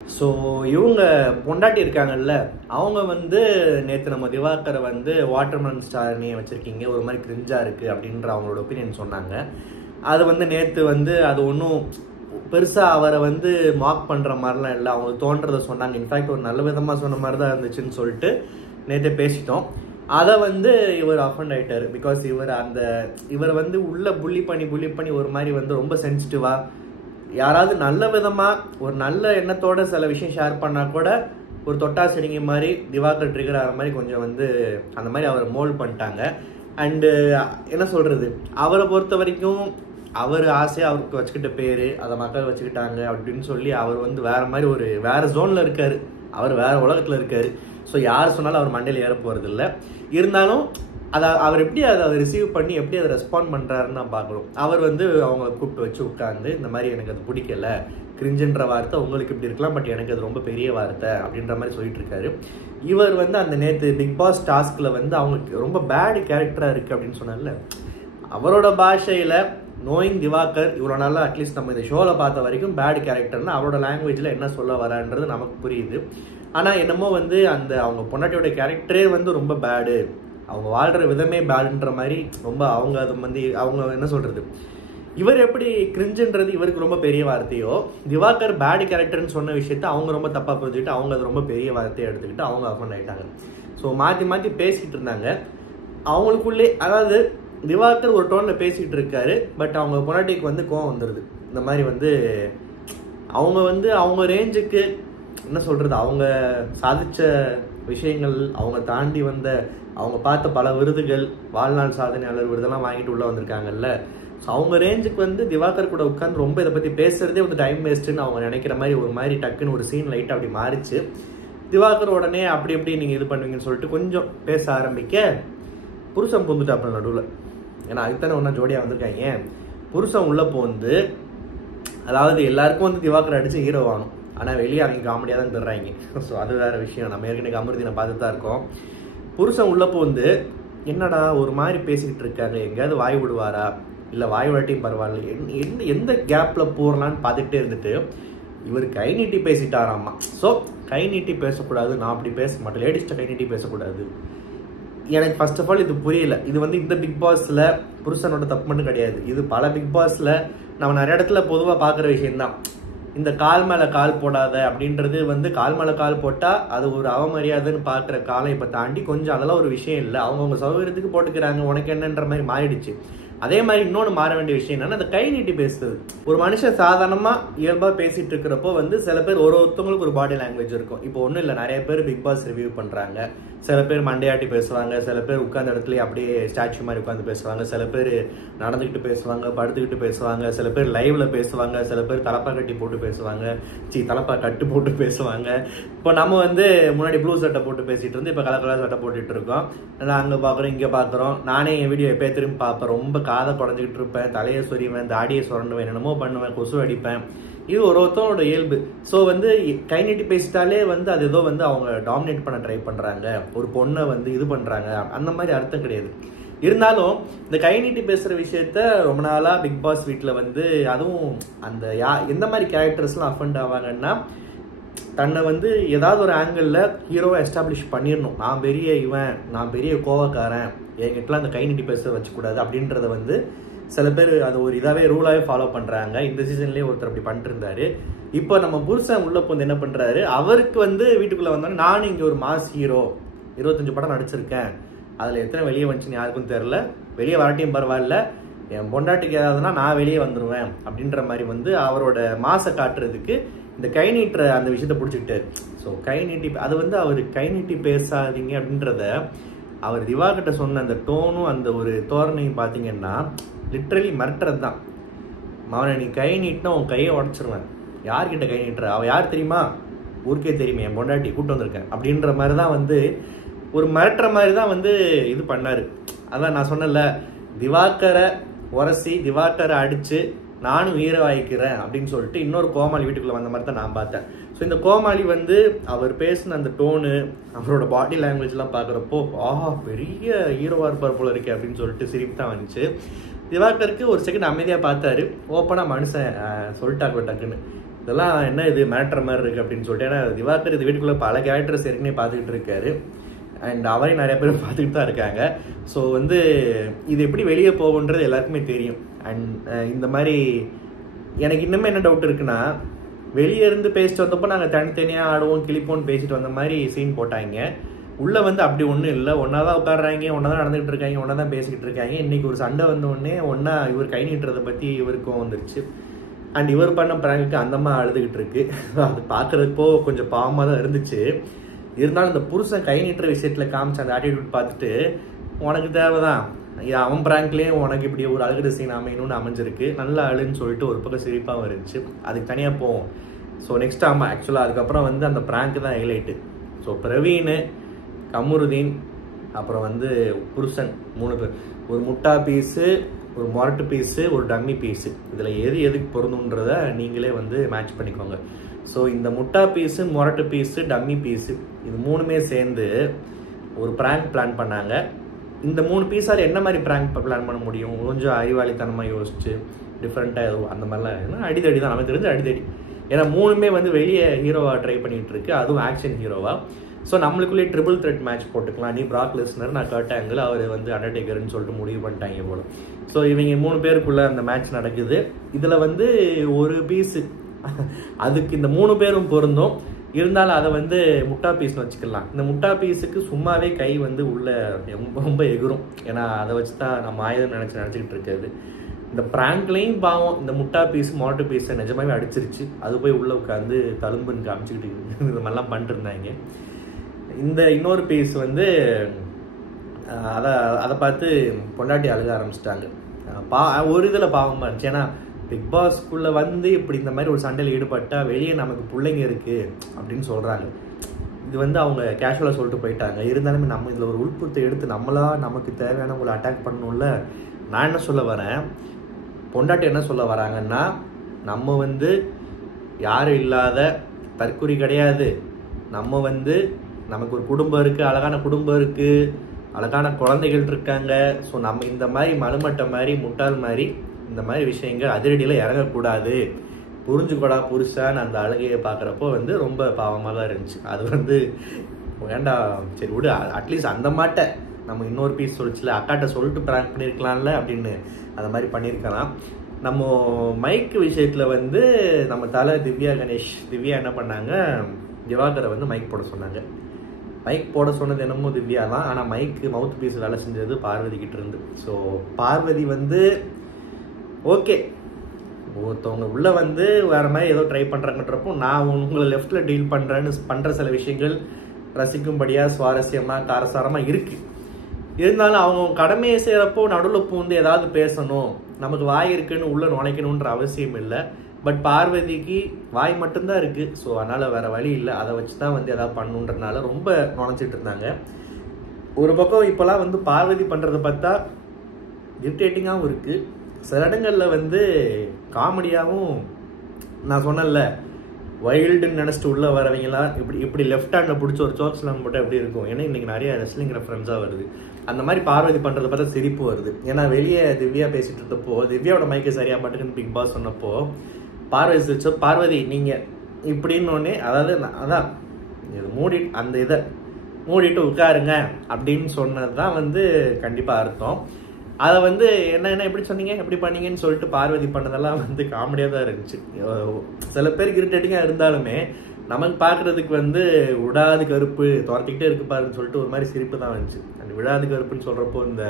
So இவங்க பொண்டாட்டி இருக்காங்கல்ல, அவங்க வந்து நேற்று நம்ம திவாகரை வந்து வாட்டர்மெலன் ஸ்டார்னே வச்சுருக்கீங்க, ஒரு மாதிரி கிரிஞ்சாக இருக்குது அப்படின்ற அவங்களோட ஒப்பீனியன் சொன்னாங்க. அது வந்து நேற்று வந்து அது ஒன்றும் பெருசாக அவரை வந்து மார்க் பண்ணுற மாதிரிலாம் இல்லை, அவங்களுக்கு தோன்றதை சொன்னாங்க. இன்ஃபேக்ட் ஒரு நல்ல விதமாக சொன்ன மாதிரி தான் இருந்துச்சுன்னு சொல்லிட்டு நேற்று பேசிட்டோம். அதை வந்து இவர் அஃபண்ட் ஆகிட்டார். பிகாஸ் இவர் வந்து உள்ள புள்ளி பண்ணி ஒரு மாதிரி வந்து ரொம்ப சென்சிட்டிவாக, யாராவது நல்ல விதமாக ஒரு நல்ல எண்ணத்தோட சில விஷயம் ஷேர் பண்ணால் கூட ஒரு தொட்டா செடிங்க மாதிரி திவாகர் ட்ரிகர் ஆகிற மாதிரி கொஞ்சம் வந்து அந்த மாதிரி அவரை மோல்ட் பண்ணிட்டாங்க. அண்டு என்ன சொல்கிறது, அவரை பொறுத்த வரைக்கும் அவர் ஆசையாக அவருக்கு வச்சுக்கிட்ட பேர் அதை மக்கள் வச்சுக்கிட்டாங்க அப்படின்னு சொல்லி அவர் வந்து வேறு ஜோனில் இருக்கார், அவர் வேறு உலகத்தில் இருக்கார். ஸோ யார் சொன்னாலும் அவர் மண்டையில் ஏற போகிறதில்ல. இருந்தாலும் அவர் எப்படி அதை ரிசீவ் பண்ணி எப்படி அதை ரெஸ்பாண்ட் பண்ணுறாருன்னு நான் பார்க்குறோம். அவர் வந்து அவங்கள கூப்பிட்டு வச்சு உட்காந்து இந்த மாதிரி எனக்கு அது பிடிக்கல, கிரிஞ்சுன்ற வார்த்தை உங்களுக்கு இப்படி இருக்கலாம், பட் எனக்கு அது ரொம்ப பெரிய வார்த்தை அப்படின்ற மாதிரி சொல்லிட்டு இருக்காரு. இவர் வந்து அந்த நேற்று பிக் பாஸ் டாஸ்கில் வந்து அவங்களுக்கு ரொம்ப பேட் கேரக்டராக இருக்குது அப்படின்னு சொன்னார்ல, அவரோட பாஷையில் நோயிங் திவாகர் இவ்வளோ நாளாக அட்லீஸ்ட் நம்ம இந்த ஷோவில் பார்த்த வரைக்கும் பேட் கேரக்டர்னு அவரோட லாங்குவேஜில் என்ன சொல்ல வரான்றது நமக்கு புரியுது. ஆனால் என்னமோ வந்து அவங்க பொண்டாட்டியோட கேரக்டரே வந்து ரொம்ப பேடு, அவங்க வாழ்கிற விதமே பேடுன்ற மாதிரி ரொம்ப அவங்க என்ன சொல்கிறது, இவர் எப்படி கிரிஞ்சுன்றது இவருக்கு ரொம்ப பெரிய வார்த்தையோ, திவாகர் பேட் கேரக்டர்னு சொன்ன விஷயத்த அவங்க ரொம்ப தப்பாக புரிஞ்சுக்கிட்டு அவங்க அது ரொம்ப பெரிய வார்த்தையை எடுத்துக்கிட்டு அவங்க அஃபண்ட் ஆகிட்டாங்க. ஸோ மாற்றி பேசிகிட்டு இருந்தாங்க அவங்களுக்குள்ளே. அதாவது திவாகர் ஒரு டோனில் பேசிகிட்டு இருக்காரு, பட் அவங்க பொண்டாட்டிக்கு வந்து கோவம் வந்துடுது. இந்த மாதிரி வந்து அவங்க ரேஞ்சுக்கு என்ன சொல்கிறது, அவங்க சாதித்த விஷயங்கள், அவங்க தாண்டி வந்த அவங்க பார்த்த பல விருதுகள், வாழ்நாள் சாதனையாளர் விருதெல்லாம் வாங்கிட்டு உள்ளே வந்திருக்காங்கல்ல. ஸோ அவங்க ரேஞ்சுக்கு வந்து திவாகர் கூட உட்காந்து ரொம்ப இதை பற்றி பேசுகிறதே வந்து டைம் வேஸ்ட்டுன்னு அவங்க நினைக்கிற மாதிரி ஒரு மாதிரி டக்குன்னு ஒரு சீன் லைட்டாக அப்படி மாறிச்சு. திவாகர் உடனே அப்படி எப்படி நீங்கள் இது பண்ணுவீங்கன்னு சொல்லிட்டு கொஞ்சம் பேச ஆரம்பிக்க புருஷன் பூந்துட்டாப்புல நடுவில். ஏன்னா அதுதானே ஒன்றா ஜோடியாக வந்திருக்காங்க. புருஷன் உள்ளே போந்து, அதாவது எல்லாருக்கும் வந்து திவாகர் அடித்து ஹீரோ ஆகணும், ஆனால் வெளியே அவங்க காமெடியாக தான் தர்றாங்க. ஸோ அது வேறு விஷயம். நம்ம ஏற்கனவே அமிர்தினை பார்த்துட்டு தான் இருக்கோம். புருஷன் உள்ளே போந்து என்னடா ஒரு மாதிரி பேசிக்கிட்டு இருக்காங்க, எங்கேயாவது வாய் விடுவாரா, இல்லை வாய் விடாட்டியும் பரவாயில்ல, எந்த கேப்பில் போடலான்னு பார்த்துக்கிட்டே இருந்துட்டு இவர் கை நீட்டி பேசிட்டாராம்மா. ஸோ கை நீட்டி பேசக்கூடாது, நான் அப்படி பேச மாட்டேன், லேடிஸ்ட்டை கை நீட்டி பேசக்கூடாது. எனக்கு ஃபர்ஸ்ட் ஆஃப் ஆல் இது புரியல. இது வந்து இந்த பிக் பாஸில் புருஷனோட தப்பு மட்டும் கிடையாது, இது பல பிக் பாஸில் நம்ம நிறைய இடத்துல பொதுவாக பார்க்குற விஷயம்தான். இந்த கால் மேலே கால் போடாத அப்படின்றது வந்து கால் மேலே கால் போட்டால் அது ஒரு அவமரியாதைன்னு பார்க்குற காலம் இப்போ தாண்டி கொஞ்சம் அதெல்லாம் ஒரு விஷயம் இல்லை, அவங்கவுங்க சௌகரியத்துக்கு போட்டுக்கிறாங்க, உனக்கு என்னன்ற மாதிரி மாறிடுச்சு. அதே மாதிரி இன்னொன்று மாற வேண்டிய விஷயம் என்னன்னா, அந்த கை நீட்டி பேசுறது. ஒரு மனுஷன் சாதாரணமாக இயல்பாக பேசிகிட்டு இருக்கிறப்போ வந்து சில பேர் ஒருத்தவங்களுக்கு ஒரு பாடி லாங்குவேஜ் இருக்கும். இப்போ ஒன்றும் இல்லை, நிறைய பேர் பிக் பாஸ் ரிவ்யூ பண்ணுறாங்க, சில பேர் மண்டையாட்டி பேசுவாங்க, சில பேர் உட்கார்ந்த இடத்துல அப்படியே ஸ்டாச்சு மாதிரி உட்காந்து பேசுவாங்க, சில பேர் நடந்துக்கிட்டு பேசுவாங்க, படுத்துக்கிட்டு பேசுவாங்க, சில பேர் லைவ்ல பேசுவாங்க, சில பேர் தலப்பா கட்டி போட்டு பேசுவாங்க, தலப்பா கட்டு போட்டு பேசுவாங்க. இப்போ நம்ம வந்து முன்னாடி ப்ளூ சட்டை போட்டு பேசிட்டு இருந்து இப்போ கலர் கலர் சட்டை போட்டுட்டு இருக்கோம். நான் அங்கே பார்க்குறோம், இங்கே பார்க்குறோம். நானே என் வீடியோ எப்போ திரும்பி பார்ப்பேன், ரொம்ப காதை குறைஞ்சிக்கிட்டு இருப்பேன், தலையை சொறிவேன், தாடியை சுரண்டுவேன், என்னென்னமோ பண்ணுவேன், கொசு அடிப்பேன். இது ஒருத்தவங்களோட இயல்பு. ஸோ வந்து கை நீட்டி பேசிட்டாலே வந்து அது ஏதோ வந்து அவங்க டாமினேட் பண்ண ட்ரை பண்ணுறாங்க, ஒரு பொண்ணை வந்து இது பண்ணுறாங்க, அந்த மாதிரி அர்த்தம் கிடையாது. இருந்தாலும் இந்த கை நீட்டி பேசுகிற விஷயத்த ரொம்ப நாளாக பிக் பாஸ் வீட்டில் வந்து அதுவும் அந்த எந்த மாதிரி கேரக்டர்ஸ்லாம் அஃபண்ட் ஆவாங்கன்னா, தன்னை வந்து ஏதாவது ஒரு ஆங்கிளில் ஹீரோவை எஸ்டாப்ளிஷ் பண்ணிடணும், நான் பெரிய இவன், நான் பெரிய கோவக்காரன், என்கிட்டலாம் அந்த கை நீட்டி பேச வச்சுக்கூடாது அப்படின்றத வந்து சில பேர் அது ஒரு இதாகவே ரூலாகவே ஃபாலோ பண்ணுறாங்க. இந்த சீசன்லேயே ஒருத்தர் அப்படி பண்ணிட்டு இருந்தாரு. இப்போ நம்ம புருஷன் உள்ள போந்து என்ன பண்ணுறாரு, அவருக்கு வந்து வீட்டுக்குள்ளே வந்தோன்னா நானும் இங்கே ஒரு மாஸ் ஹீரோ 25 படம் நடிச்சிருக்கேன், அதில் எத்தனை வெளியே வந்துச்சுன்னு யாருக்கும் தெரில, வெளியே வரட்டியும் பரவாயில்ல, என் பொண்டாட்டிக்கு ஏதாவதுன்னா நான் வெளியே வந்துடுவேன் அப்படின்ற மாதிரி வந்து அவரோட மாசை காட்டுறதுக்கு இந்த கை நீட்டுற அந்த விஷயத்த பிடிச்சிக்கிட்டாரு. ஸோ கை நீட்டி அது வந்து அவர் கை நீட்டி பேசாதீங்க அப்படின்றத அவர் திவாகிட்ட சொன்ன அந்த டோனும் அந்த ஒரு தோரணையும் பார்த்தீங்கன்னா லிட்ரலி மிரட்டுறது தான். அவனை நீ கை நீட்டினா உன் கையை உடச்சிருவேன், யார்கிட்ட கை நீட்டுற, அவள் யார் தெரியுமா, ஊருக்கே தெரியுமே, என் பொண்டாட்டி கூப்பிட்டு வந்திருக்கேன் அப்படின்ற மாதிரி தான் வந்து ஒரு மிரட்டுற மாதிரி தான் வந்து இது பண்ணார். அதான் நான் சொன்னல, திவாகரை உரசி திவாகரை அடித்து நானும் வீரவாய்க்கிறேன் அப்படின்னு சொல்லிட்டு இன்னொரு கோமாளி வீட்டுக்குள்ளே வந்த மாதிரி தான் நான் பார்த்தேன். ஸோ இந்த கோமாளி வந்து அவர் பேசின அந்த டோனு, அவரோட பாடி லாங்குவேஜ்லாம் பார்க்குறப்போ ஆஹா பெரிய ஹீரோவாக இருப்பார் போல இருக்கே அப்படின்னு சொல்லிட்டு சிரிப்பு தான் வந்துச்சு. திவாகருக்கு ஒரு செகண்ட் அமைதியாக பார்த்தாரு, ஓப்பனாக மனுஷன் சொல்லிட்டாக்குள்ள டக்குன்னு இதெல்லாம் என்ன இது மேட்ரு மாதிரி இருக்குது அப்படின்னு சொல்லிட்டு. ஏன்னா திவாகர் இது வீட்டுக்குள்ளே பல கேரக்டர்ஸ் ஏற்கனவே பார்த்துக்கிட்டு இருக்காரு அண்ட் அவரையும் நிறைய பேர் பார்த்துக்கிட்டு தான் இருக்காங்க. ஸோ வந்து இது எப்படி வெளியே போகுன்றது எல்லாருக்குமே தெரியும். அண்ட் இந்த மாதிரி எனக்கு இன்னுமே என்ன டவுட் இருக்குன்னா, வெளியே இருந்து பேசிட்டு வந்தப்போ நாங்கள் தனித்தனியாக ஆடுவோம் கிளிப்போன்னு பேசிட்டு வந்த மாதிரி சீன் போட்டாங்க. உள்ளே வந்து அப்படி ஒன்றும் இல்லை, ஒன்றா தான் உட்காடுறாங்க, ஒன்றா தான் நடந்துகிட்டு இருக்காங்க, ஒன்றா தான் பேசிக்கிட்டு இருக்காங்க. இன்றைக்கி ஒரு சண்டை வந்தோடனே ஒன்றா இவர் கை நீட்டுறதை பற்றி இவருக்கும் வந்துருச்சு. அண்ட் இவர் பண்ண பிராங்குக்கு அந்தம்மா அழுதுகிட்டு இருக்கு. அது பார்க்குறப்போ கொஞ்சம் பாவமாக தான் இருந்துச்சு. இருந்தாலும் இந்த புருஷன் கை நீட்டுற விஷயத்தில் காமிச்ச அந்த ஆட்டிடியூட் பார்த்துட்டு உனக்கு தேவைதான், அவன் பிராங்க்லேயும் உனக்கு இப்படி ஒரு அழுகிற சீன் அமையணும்னு அமைஞ்சிருக்கு, நல்லா அழுன்னு சொல்லிட்டு ஒரு பக்கம் சிரிப்பாகவும் இருந்துச்சு. அதுக்கு தனியாக போவோம். ஸோ நெக்ஸ்ட் ஆமாம் ஆக்சுவலாக அதுக்கப்புறம் வந்து அந்த பிராங்க் தான் ஹைலைட்டு. ஸோ பிரவீன், கமருதீன், அப்புறம் வந்து புருஷன் 3 பேர், ஒரு முட்டா பீஸு, ஒரு மொரட்டு பீஸு, ஒரு டம்மி பீஸு. இதில் எதுக்கு பொருந்துன்றத நீங்களே வந்து மேட்ச் பண்ணிக்கோங்க. ஸோ இந்த முட்டா பீஸு, மொரட்டு பீஸு, டம்மி பீஸு இது 3மே சேர்ந்து ஒரு ப்ராங்க் பிளான் பண்ணாங்க. இந்த 3 பீஸால் என்ன மாதிரி ப்ராங்க் பிளான் பண்ண முடியும்? கொஞ்சம் அறிவாளித்தனமாக யோசிச்சு டிஃப்ரெண்ட்டாக ஏதோ அந்த மாதிரிலாம் ஏன்னா அடிதடி தான், நமக்கு தெரிஞ்ச அடிதடி. ஏன்னா 3மே வந்து வெளியே ஹீரோவாக ட்ரை பண்ணிகிட்டு இருக்கு, அதுவும் ஆக்ஷன் ஹீரோவாக. ஸோ நம்மளுக்குள்ளே ட்ரிபிள் த்ரெட் மேட்ச் போட்டுக்கலாம். நீ பிராக் லெஸ்னர், நான் கர்ட் ஆங்கிள், அவர் வந்து அண்டர்டேக்கர்னு சொல்லிட்டு முடிவு பண்ணிட்டாங்க போல. ஸோ இவங்க 3 பேருக்குள்ளே அந்த மேட்ச் நடக்குது. இதில் வந்து ஒரு பீஸு அதுக்கு இந்த 3 பேரும் பொருந்தும். இருந்தாலும் அதை வந்து முட்டா பீஸ்னு வச்சுக்கலாம். இந்த முட்டா பீஸுக்கு சும்மாவே கை வந்து உள்ள ரொம்ப எகுரும். ஏன்னா அதை வச்சு தான் நம்ம ஆயுதம் நினச்சிக்கிட்டு இருக்காது. இந்த ப்ராங்க்லையும் பாவம் இந்த முட்டா பீஸ் மொரட்டு பீஸை நிஜமாவே அடிச்சிருச்சு. அது போய் உள்ளே உட்காந்து தழும்புன்னு காமிச்சிக்கிட்டு இது மாதிரிலாம் பண்ணிட்டுருந்தாங்க. இந்த இன்னொரு பீஸ் வந்து அதை பார்த்து பொண்டாட்டி அழுக ஆரம்பிச்சிட்டாங்க. ஒரு இதில் பாவமாக இருந்துச்சு. ஏன்னா பிக் பாஸ்க்குள்ளே வந்து இப்படி இந்த மாதிரி ஒரு சண்டையில் ஈடுபட்டால் வெளியே நமக்கு பிள்ளைங்க இருக்குது அப்படின்னு சொல்கிறாங்க. இது வந்து அவங்க கேஷுவலாக சொல்லிட்டு போயிட்டாங்க. இருந்தாலுமே நம்ம இதில் ஒரு உள்புறத்தை எடுத்து நமக்கு தேவையானவங்களை அட்டாக் பண்ணணும்ல. நான் என்ன சொல்ல வரேன், பொண்டாட்டி என்ன சொல்ல வராங்கன்னா, நம்ம வந்து யாரும் இல்லாத தற்குறி கிடையாது, நம்ம வந்து நமக்கு ஒரு குடும்பம் இருக்குது, அழகான குடும்பம் இருக்குது, அழகான குழந்தைகள் இருக்காங்க. ஸோ நம்ம இந்த மாதிரி மலுமட்டை மாதிரி முட்டாள் மாதிரி இந்த மாதிரி விஷயங்கள் அதிரடியில் இறங்கக்கூடாது, புரிஞ்சுக்கூடா புருஷான்னு அந்த அழகையை பார்க்குறப்போ வந்து ரொம்ப பாவமாக தான் இருந்துச்சு. அது வந்து வேண்டாம், சரி விடு, அட்லீஸ்ட் அந்த மாட்டை நம்ம இன்னொரு பீஸ் சொல்லிச்சுல அக்காட்ட சொல்லிட்டு ப்ராங்க் பண்ணியிருக்கலாம்ல அப்படின்னு அந்த மாதிரி பண்ணியிருக்கலாம். நம்ம மைக்கு விஷயத்தில் வந்து நம்ம தலை திவ்யா என்ன பண்ணாங்க, திவாகரை வந்து மைக் போட சொன்னாங்க. மைக் போட சொன்னது என்னமோ திவ்யா தான், ஆனால் மவுத் பீஸ் வேலை செஞ்சது பார்வதி கிட்ட இருந்து. ஸோ பார்வதி வந்து ஓகே, ஒருத்தவங்க உள்ளே வந்து வேறு மாதிரி ஏதோ ட்ரை பண்ணுறாங்கன்றப்போ நான் உங்களை லெஃப்டில் டீல் பண்ணுற சில விஷயங்கள் ரசிக்கும்படியாக சுவாரஸ்யமாக காரசாரமாக இருக்குது. இருந்தாலும் அவங்க கடமையை செய்கிறப்போ நடுவில் பூந்து ஏதாவது பேசணும், நமக்கு வாய் இருக்குன்னு உள்ளே நுழைக்கணுன்ற அவசியம் இல்லை. பட் பார்வதிக்கு வாய் மட்டும்தான் இருக்குது. ஸோ அதனால் வேறு வழி இல்லை, அதை வச்சு தான் வந்து எதாவது பண்ணுன்றதுனால ரொம்ப நுழைச்சிட்டு இருந்தாங்க. ஒரு பக்கம் இப்போலாம் வந்து பார்வதி பண்ணுறதை பார்த்தா இரிட்டேட்டிங்காகவும் இருக்குது, சில இடங்களில் வந்து காமெடியாகவும். நான் சொன்னேன்ல, வைல்டுன்னு நினச்சிட்டு உள்ளே வரவங்களாம் இப்படி லெஃப்ட் ஹேண்டில் பிடிச்ச ஒரு சோக்ஸ்லாம் போட்டால் எப்படி இருக்கும். ஏன்னா இன்றைக்கி நிறைய ரெஸ்லிங் ரெஃபரன்ஸாக வருது. அந்த மாதிரி பார்வதி பண்ணுறதை பார்த்தா சிரிப்பு வருது. ஏன்னா வெளியே திவ்யா பேசிகிட்டு இருந்தப்போ திவ்யாவோட மைக்கை சரியாக மாட்டுக்குன்னு பிக் பாஸ் சொன்னப்போ பார்வதி சிரிச்சோ, பார்வதி நீங்கள் இப்படின்னோடனே அதாவது அதான் இது அந்த இதை மூடிட்டு உட்காருங்க அப்படின்னு சொன்னது தான் வந்து கண்டிப்பாக அர்த்தம். அதை வந்து என்ன எப்படி சொன்னீங்க எப்படி பண்ணீங்கன்னு சொல்லிட்டு பார்வதி பண்ணதெல்லாம் வந்து காமெடியாக தான் இருந்துச்சு. சில பேருக்கு இரிட்டேட்டிங்காக இருந்தாலுமே நமக்கு பார்க்குறதுக்கு வந்து விடாது கருப்பு துரத்திக்கிட்டே இருக்கு பாருன்னு சொல்லிட்டு ஒரு மாதிரி சிரிப்பு தான் வந்துச்சு. அந்த விடாது கருப்புன்னு சொல்கிறப்போ இந்த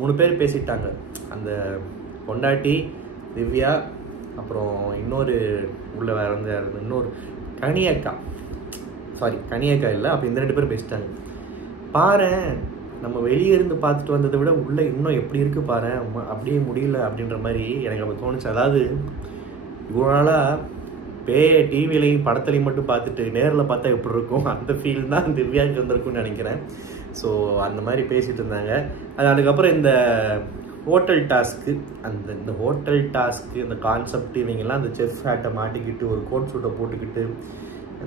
3 பேர் பேசிட்டாங்க, அந்த பொண்டாட்டி திவ்யா, அப்புறம் இன்னொரு உள்ள வேற வந்து இன்னொரு கனியக்கா இல்லை, அப்போ இந்த 2 பேரும் பேசிட்டாங்க. பாரு நம்ம வெளியே இருந்து பார்த்துட்டு வந்ததை விட உள்ளே இன்னும் எப்படி இருக்குது பாரு, அப்படியே முடியல அப்படின்ற மாதிரி எனக்கு அப்போ தோணுச்சு. அதாவது இவ்வளோ நாளாக டிவிலையும் படத்துலையும் மட்டும் பார்த்துட்டு நேரில் பார்த்தா எப்படி இருக்கும் அந்த ஃபீல் தான் திவ்யாவுக்கு இருந்திருக்கும்னு நினைக்கிறேன். ஸோ அந்த மாதிரி பேசிகிட்டு இருந்தாங்க. அதுக்கப்புறம் இந்த ஹோட்டல் டாஸ்க்கு இந்த ஹோட்டல் டாஸ்க்கு இந்த கான்செப்ட் இவங்கெல்லாம் அந்த செஃப் ஹேட்டை மாட்டிக்கிட்டு ஒரு கோட் சூட்டை போட்டுக்கிட்டு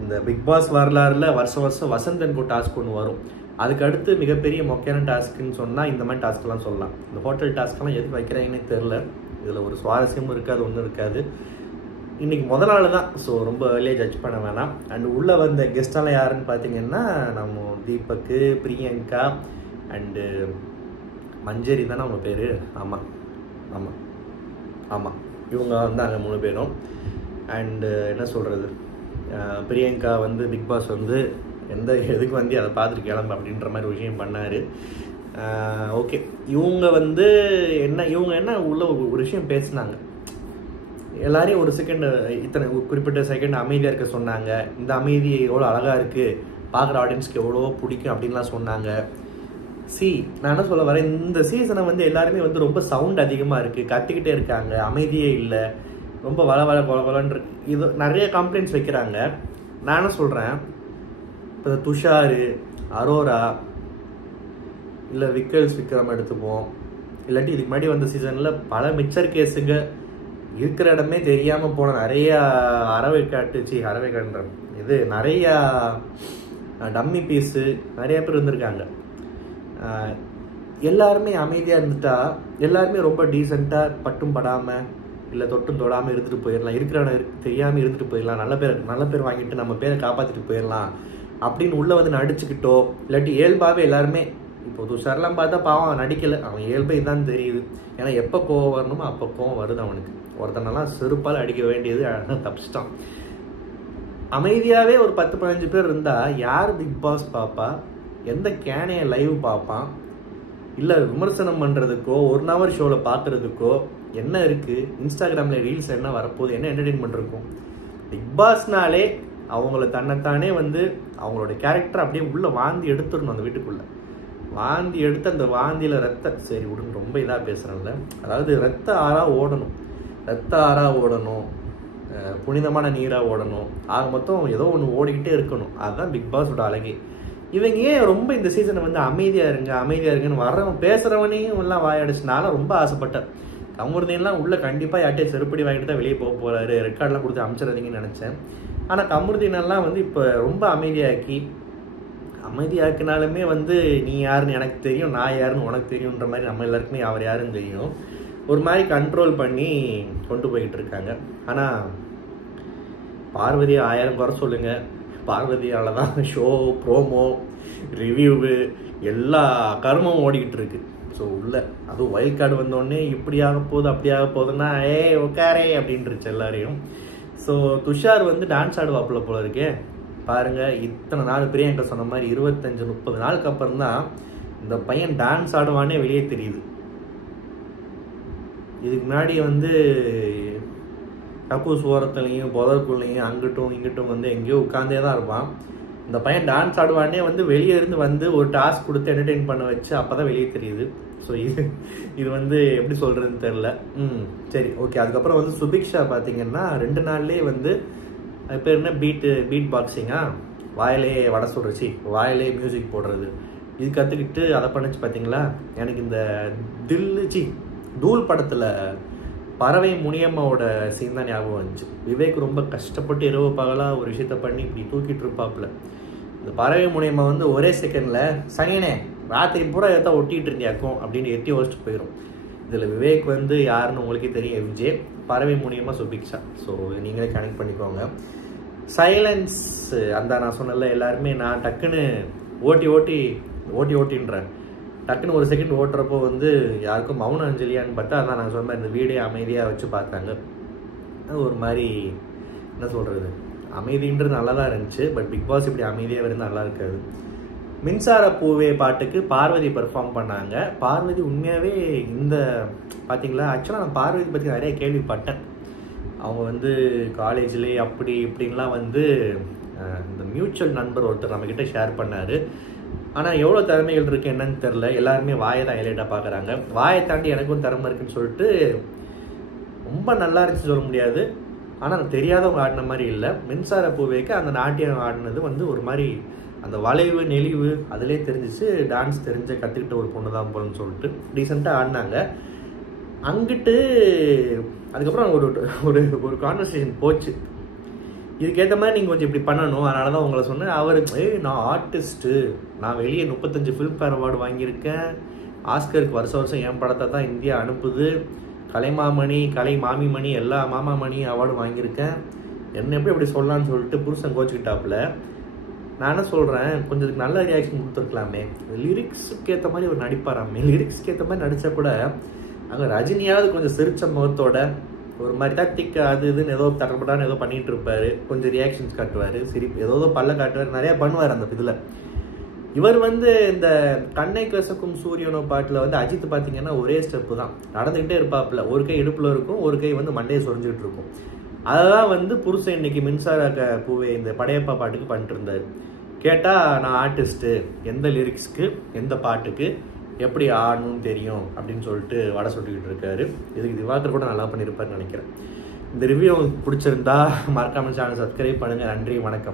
இந்த பிக் பாஸ் வரலாறுல வருஷம் வசந்தன் கோ டாஸ்க் ஒன்று வரும். அதுக்கு அடுத்து மிகப்பெரிய மொக்கையான டாஸ்க்குன்னு சொன்னால் இந்த மாதிரி டாஸ்க்கெலாம் சொல்லலாம். இந்த ஹோட்டல் டாஸ்க்கெல்லாம் எதுக்கு வைக்கிறாங்கன்னே தெரில. இதில் ஒரு சுவாரஸ்யமும் இருக்காது, ஒன்றும் இருக்காது. இன்றைக்கி முதல் நாள் தான், ஸோ ரொம்ப ஏர்லியாக ஜட்ஜ் பண்ண வேணாம். அண்ட் உள்ளே வந்த கெஸ்டெல்லாம் யாருன்னு பார்த்தீங்கன்னா நம்ம தீபக்கு, பிரியங்கா அண்டு மஞ்சரி தானே அவங்க பேர். ஆமாம் ஆமாம் ஆமாம் இவங்க வந்தாங்க 3 பேரும். அண்டு என்ன சொல்கிறது, பிரியங்கா வந்து பிக் பாஸ் வந்து எதுக்கு வந்து அதை பார்த்துட்டு கிளம்பு அப்படின்ற மாதிரி விஷயம் பண்ணார். ஓகே, இவங்க என்ன உள்ள ஒரு விஷயம் பேசினாங்க. எல்லாரையும் ஒரு செகண்ட், இத்தனை குறிப்பிட்ட செகண்ட் அமைதியாக இருக்க சொன்னாங்க. இந்த அமைதி எவ்வளோ அழகாக இருக்குது, பார்க்குற ஆடியன்ஸ்க்கு எவ்வளோ பிடிக்கும் அப்படின்லாம் சொன்னாங்க. நான் என்ன சொல்ல வரேன், இந்த சீசனை வந்து எல்லாருமே வந்து ரொம்ப சவுண்ட் அதிகமாக இருக்குது, கத்திக்கிட்டே இருக்காங்க, அமைதியே இல்லை, ரொம்ப கொலன்னு இது நிறைய கம்ப்ளைண்ட்ஸ் வைக்கிறாங்க. நான் என்ன சொல்கிறேன், இப்போ துஷார், அரோரா, இல்லை விக்ரம் எடுத்துப்போம், இல்லாட்டி இதுக்கு முன்னாடி வந்த சீசனில் பல மிக்சர் கேஸுங்க இருக்கிற இடமே தெரியாமல் போன நிறையா அரவைக்காட்டுன்ற இது நிறையா டம்மி பீஸு நிறைய பேர் இருந்திருக்காங்க. எல்லாருமே அமைதியாக இருந்துட்டா, எல்லாருமே ரொம்ப டீசெண்டாக பட்டும் படாமல் இல்லை தொட்டும் தொடாமல் இருந்துட்டு போயிடலாம், இருக்கிற இடம் தெரியாமல் இருந்துட்டு போயிடலாம், நல்ல பேர் வாங்கிட்டு நம்ம பேரை காப்பாற்றிட்டு போயிடலாம் அப்படின்னு உள்ளே வந்து நடிச்சுக்கிட்டோ, இல்லாட்டி இயல்பாகவே எல்லாருமே இப்போ துஷார்லாம் பார்த்தா பாவம் நடிக்கலை, அவன் இயல்பு இதுதான் தெரியுது. ஏன்னா எப்போ கோவம் வரணுமோ அப்போ கோவம் வருது அவனுக்கு. ஒருத்தனெல்லாம் செருப்பால் அடிக்க வேண்டியது தப்பிச்சிட்டான். அமைதியாகவே ஒரு 10-15 பேர் இருந்தால் யார் பிக் பாஸ் பார்ப்பா, எந்த கேனைய லைவ் பார்ப்பான், இல்லை விமர்சனம் பண்ணுறதுக்கோ 1 hour ஷோவில் பார்க்குறதுக்கோ என்ன இருக்குது, இன்ஸ்டாகிராமில் ரீல்ஸ் என்ன வரப்போகுது, என்ன என்டர்டெயின்மெண்ட் இருக்கும். பிக் பாஸ்னாலே அவங்கள தன்னைத்தானே வந்து அவங்களோட கேரக்டர் அப்படியே உள்ளே வாந்தி எடுத்துடணும். அந்த வீட்டுக்குள்ளே வாந்தி எடுத்து அந்த வாந்தியில் சரி விடுங்க ரொம்ப இதாக பேசுகிறேன்ல, அதாவது ரத்த ஆறாக ஓடணும், புனிதமான நீராக ஓடணும், ஆக மொத்தம் ஏதோ ஒன்று ஓடிக்கிட்டே இருக்கணும். அதுதான் பிக் பாஸோட அழகே. இவங்க ஏன் ரொம்ப இந்த சீசனை வந்து அமைதியாக இருங்கன்னு வர்றவன் பேசுகிறவனையும் எல்லாம் வாயடிச்சுனாலும் ரொம்ப ஆசைப்பட்டேன். கமுருதீன்லாம் உள்ளே கண்டிப்பாக யார்ட்டே செருப்படி வாங்கிட்டு தான் வெளியே போக போகிறாரு, ரெக்கார்டெலாம் கொடுத்து அமைச்சிடாதீங்கன்னு நினச்சேன். ஆனால் கமுருதீனெல்லாம் வந்து இப்போ ரொம்ப அமைதியாக்கினாலுமே வந்து நீ யாருன்னு எனக்கு தெரியும், நான் யாருன்னு உனக்கு தெரியுன்ற மாதிரி நம்ம எல்லாருக்குமே அவர் யாருன்னு தெரியும். ஒரு மாதிரி கண்ட்ரோல் பண்ணி கொண்டு போய்கிட்டு இருக்காங்க. ஆனால் பார்வதியை 1000 குறை சொல்லுங்கள், பார்வதியால் தான் ஷோ, ப்ரோமோ, ரிவ்யூவு எல்லா கர்மமும் ஓடிக்கிட்டு இருக்கு. ஸோ உள்ள அதுவும் வைல்ட் கார்டு வந்தோடனே இப்படி ஆக போகுது அப்படி ஆக போகுதுன்னா உட்காரே அப்படின்ட்டுருச்சு எல்லாரையும். ஸோ துஷார் வந்து டான்ஸ் ஆடுவாப்புல போல இருக்கே பாருங்கள். இத்தனை நாள் பிரியங்கா சொன்ன மாதிரி 25-30 நாளுக்கு அப்புறம் தான் இந்த பையன் டான்ஸ் ஆடுவானே வெளியே தெரியுது. இதுக்கு முன்னாடி வந்து கக்கூஸ் ஓரத்துலையும் புதற்குள்ளையும் அங்கிட்டும் இங்கிட்டும் வந்து எங்கேயோ உட்காந்தே தான் இருப்பான். இந்த பையன் டான்ஸ் ஆடுவானே வந்து வெளியே இருந்து வந்து ஒரு டாஸ்க் கொடுத்து என்டர்டெயின் பண்ண வச்சு அப்போ தான் வெளியே தெரியுது. ஸோ இது வந்து எப்படி சொல்கிறதுன்னு தெரில. சரி ஓகே. அதுக்கப்புறம் வந்து சுபிக்ஷா பார்த்தீங்கன்னா 2 நாள்லேயே வந்து அது பேர் என்ன பீட் பாக்ஸிங்கா, வாயிலே வடை சொல்கிறச்சி வாயிலே மியூசிக் போடுறது, இது கற்றுக்கிட்டு அதை பண்ணிச்சு பார்த்தீங்களா. எனக்கு இந்த தூள் படத்தில் பறவை முனியம்மாவோட சீன் தான் ஞாபகம் வந்துச்சு. விவேக் ரொம்ப கஷ்டப்பட்டு இரவு பகலாக ஒரு விஷயத்த பண்ணி இப்படி தூக்கிட்டு இருப்பாப்புல. இந்த பறவை முனியம்மா வந்து ஒரே செகண்டில் சனியனே ராத்திரி பூரா எதா ஒட்டிகிட்டு இருந்தியாக்கும் அப்படின்னு எட்டி வச்சுட்டு போயிடும். இதில் விவேக் வந்து யாருன்னு உங்களுக்கே தெரியும், எம்ஜே, பறவை முனியம்மா சுபிக்ஷா. ஸோ நீங்களே கனெக்ட் பண்ணிக்கோங்க. சைலன்ஸ் அந்த நான் சொன்னல எல்லாருமே நான் டக்குன்னு ஓட்டின்றேன். டக்குன்னு ஒரு செகண்ட் ஓட்டுறப்போ வந்து யாருக்கும் மௌன அஞ்சலியான்னு பார்த்தா அதான் நான் சொன்ன இந்த வீடே அமைதியாக வச்சு பார்த்தாங்க. அது ஒரு மாதிரி என்ன சொல்கிறது, அமைதின்றது நல்லா தான் இருந்துச்சு. பட் பிக் பாஸ் இப்படி அமைதியாக இருந்தால் நல்லா இருக்காது. மின்சார பூவே பாட்டுக்கு பார்வதி பெர்ஃபார்ம் பண்ணாங்க. பார்வதி உண்மையாகவே இந்த பார்த்தீங்களா, ஆக்சுவலாக நான் பார்வதி பற்றி நிறைய கேள்விப்பட்டேன். அவங்க வந்து காலேஜ்லேயே அப்படி இப்படின்லாம் வந்து இந்த மியூச்சுவல் நண்பர் ஒருத்தர் நம்மக்கிட்ட ஷேர் பண்ணார். ஆனால் எவ்வளோ திறமைகள் இருக்குது என்னன்னு தெரில. எல்லாருமே வாயை தான் ஹைலைட்டாக பார்க்குறாங்க. வாயை தாண்டி எனக்கும் திறமை இருக்குன்னு சொல்லிட்டு ரொம்ப நல்லா இருந்துச்சு சொல்ல முடியாது. ஆனால் தெரியாதவங்க ஆடின மாதிரி இல்லை. மின்சார பூவேக்கு அந்த நாட்டியம் ஆடினது வந்து ஒரு மாதிரி அந்த வளைவு நெளிவு அதிலே தெரிஞ்சிச்சு. டான்ஸ் கற்றுக்கிட்ட ஒரு பொண்ணு தான் போலன்னு சொல்லிட்டு டீசெண்டாக ஆடினாங்க. அங்கிட்டு அதுக்கப்புறம் ஒரு ஒரு கான்வர்சேஷன் போச்சு. இதுக்கேற்ற மாதிரி நீங்கள் கொஞ்சம் இப்படி பண்ணணும், அதனால தான் உங்களை சொன்னேன். அவர் நான் ஆர்டிஸ்ட்டு, நான் வெளியே 35 ஃபிலிம்ஃபேர் அவார்டு வாங்கியிருக்கேன், ஆஸ்கருக்கு வருஷம் என் படத்தை தான் இந்தியா அனுப்புது, கலைமாமணி, கலை மாமிமணி, எல்லா மாமாமணி அவார்டும் வாங்கியிருக்கேன். என்ன எப்படி அப்படி சொல்லலான்னு சொல்லிட்டு புருஷன் கோச்சுக்கிட்டாப்புல. நான் என்ன சொல்கிறேன், கொஞ்சம் நல்ல ரியாக்ஷன் கொடுத்துருக்கலாமே. லிரிக்ஸுக்கு ஏற்ற மாதிரி அவர் நடிப்பாராமே. லிரிக்ஸ்க்கு ஏற்ற மாதிரி நடித்தா கூட அங்கே ரஜினியாவது கொஞ்சம் சிரிச்ச முகத்தோட ஒரு மாதிரி தட்டிக்கு அது இதுன்னு ஏதோ தரப்படான்னு ஏதோ பண்ணிகிட்டு இருப்பார். கொஞ்சம் ரியாக்ஷன்ஸ் காட்டுவார், சிரிப்பு ஏதோ பல்ல காட்டுவார், நிறையா பண்ணுவார் அந்த இதில். இவர் இந்த கண்ணை கசக்கும் சூரியனோ பாட்டில் அஜித் பார்த்தீங்கன்னா ஒரே ஸ்டெப்பு தான் நடந்துக்கிட்டே இருப்பாப்புல. ஒரு கை இடுப்பில் இருக்கும், ஒரு கை மண்டையை சொரிஞ்சுக்கிட்டு இருக்கும். அதை தான் புருஷன் இன்னைக்கு மின்சார பூவே இந்த படையப்பா பாட்டுக்கு பண்ணிட்டு இருந்தார். கேட்டால் நான் ஆர்டிஸ்ட்டு, எந்த லிரிக்ஸ்க்கு எந்த பாட்டுக்கு எப்படி ஆடணும்னு தெரியும் அப்படின்னு சொல்லிட்டு வடை சொல்லிக்கிட்டு இருக்காரு. இதுக்கு திவாகர் கூட நல்லா பண்ணியிருப்பாருன்னு நினைக்கிறேன். இந்த ரிவ்யூ பிடிச்சிருந்தா மறக்காம சேனல் சப்ஸ்கிரைப் பண்ணுங்கள். நன்றி, வணக்கம்.